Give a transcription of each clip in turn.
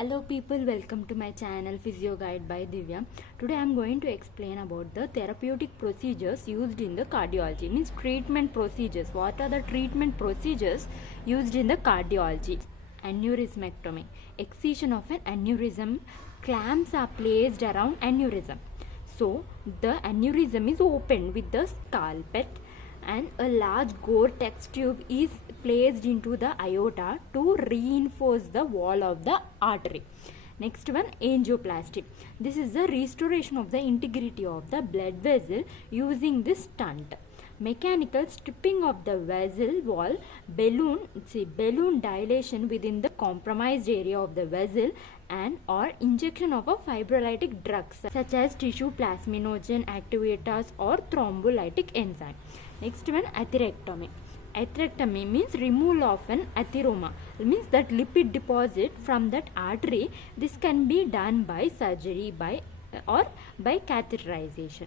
Hello people, welcome to my channel Physio Guide by Divya. Today I am going to explain about the therapeutic procedures used in the cardiology. Means treatment procedures. What are the treatment procedures used in the cardiology? Aneurysmectomy. Excision of an aneurysm. Clamps are placed around aneurysm. So the aneurysm is opened with the scalpel and a large Gore-Tex tube is placed into the aorta to reinforce the wall of the artery. Next one, angioplasty. This is the restoration of the integrity of the blood vessel using this stent. Mechanical stripping of the vessel wall, balloon dilation within the compromised area of the vessel, and or injection of a fibrolytic drugs such as tissue plasminogen activators or thrombolytic enzyme. Next one, atherectomy. Atherectomy means removal of an atheroma. It means that lipid deposit from that artery. This can be done by surgery or by catheterization.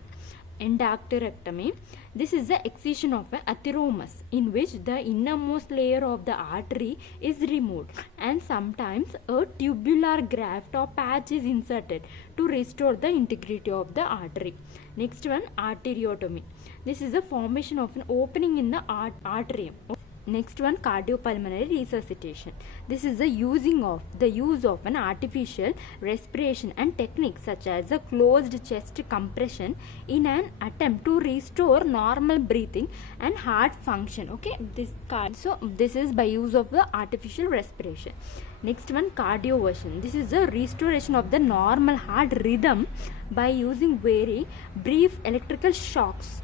Endarterectomy. This is the excision of an atheromas in which the innermost layer of the artery is removed and sometimes a tubular graft or patch is inserted to restore the integrity of the artery. Next one, arteriotomy. This is the formation of an opening in the arterium. Next one, cardiopulmonary resuscitation. This is the use of an artificial respiration and techniques such as a closed chest compression in an attempt to restore normal breathing and heart function. Okay, this is by use of the artificial respiration. Next one, cardioversion. This is the restoration of the normal heart rhythm by using very brief electrical shocks.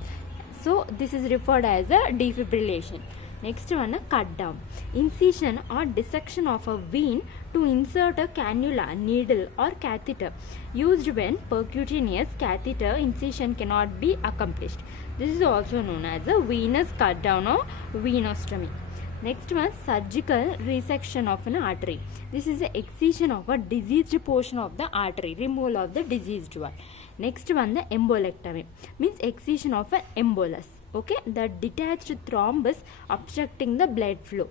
So this is referred as a defibrillation. Next one, a cut down. Incision or dissection of a vein to insert a cannula, needle or catheter used when percutaneous catheter incision cannot be accomplished. This is also known as a venous cut down or venostomy. Next one, surgical resection of an artery. This is the excision of a diseased portion of the artery, removal of the diseased one. Next one, the embolectomy, means excision of an embolus. Okay, the detached thrombus obstructing the blood flow.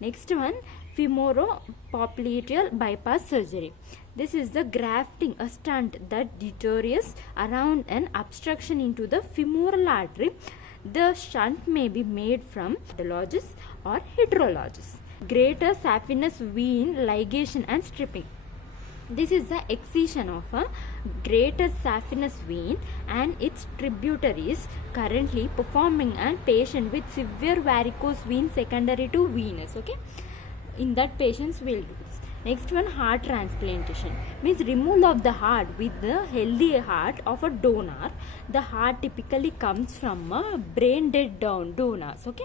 Next one, femoropopliteal bypass surgery. This is the grafting a stent that deteriorates around an obstruction into the femoral artery. The shunt may be made from cardiologists or hydrologists. Greater saphenous vein ligation and stripping. This is the excision of a greater saphenous vein and its tributaries currently performing a patient with severe varicose vein secondary to venous. Okay, in that patients will do this. Next one, heart transplantation, means removal of the heart with the healthy heart of a donor. The heart typically comes from a brain dead donors, okay,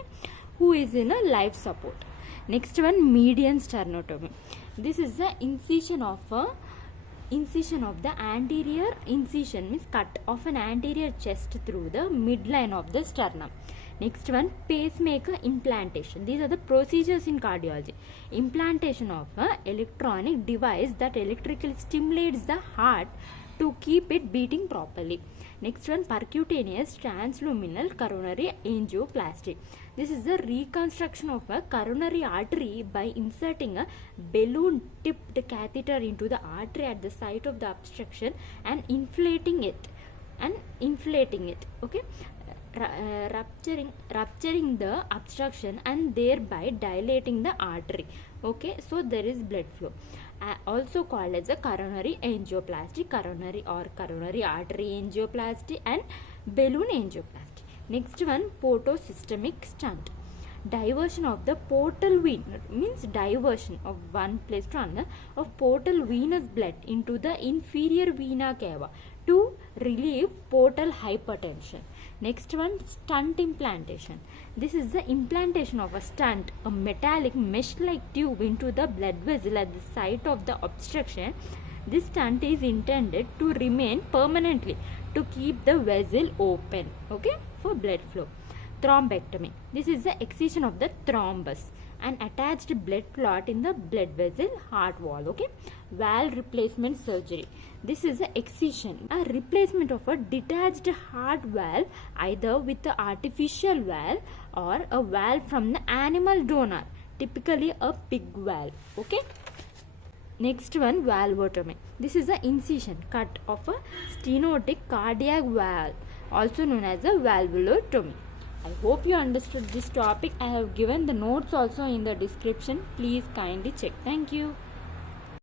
who is in a life support. Next one, median sternotomy. This is the incision of the anterior incision, means cut of an anterior chest through the midline of the sternum. Next one, pacemaker implantation. These are the procedures in cardiology. Implantation of an electronic device that electrically stimulates the heart to keep it beating properly. Next one, percutaneous transluminal coronary angioplasty. This is the reconstruction of a coronary artery by inserting a balloon tipped catheter into the artery at the site of the obstruction and inflating it. Okay, rupturing the obstruction and thereby dilating the artery. Okay, so there is blood flow. Also called as a coronary angioplasty, coronary artery angioplasty, and balloon angioplasty. Next one, portosystemic shunt. Diversion of the portal vein, means diversion of one place to another of portal venous blood into the inferior vena cava to relieve portal hypertension. Next one, stent implantation. This is the implantation of a stent, a metallic mesh-like tube into the blood vessel at the site of the obstruction. This stent is intended to remain permanently to keep the vessel open, okay, for blood flow. Thrombectomy. This is the excision of the thrombus, an attached blood clot in the blood vessel heart wall. Okay, valve replacement surgery. This is the excision, a replacement of a detached heart valve either with the artificial valve or a valve from the animal donor, typically a pig valve. Okay, Next one, valvotomy. This is the incision cut of a stenotic cardiac valve, also known as a valvulotomy. I hope you understood this topic. I have given the notes also in the description. Please kindly check. Thank you.